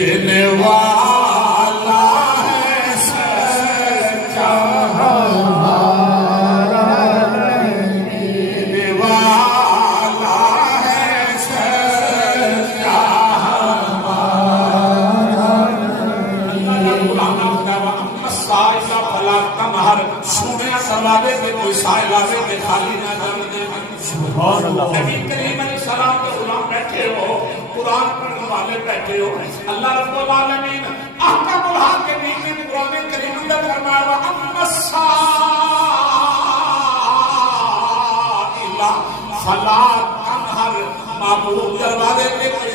देने वाला है सच्चा हमारा देने वाला है सच्चा हमारा। सुने सवाले में कोई साइला में खाली ना जाने दे। नबी करीम अलैहिस्सलाम के गुलाम बैठे हो, कुरान पढ़ने वाले बैठे हो, अल्लाह रब्बुल आलमीन अहकामुल हाकिमीन ने कुरान करीम में फरमाया अम्मस्साइला फला तनहर, माबूद दरवाजे पे कोई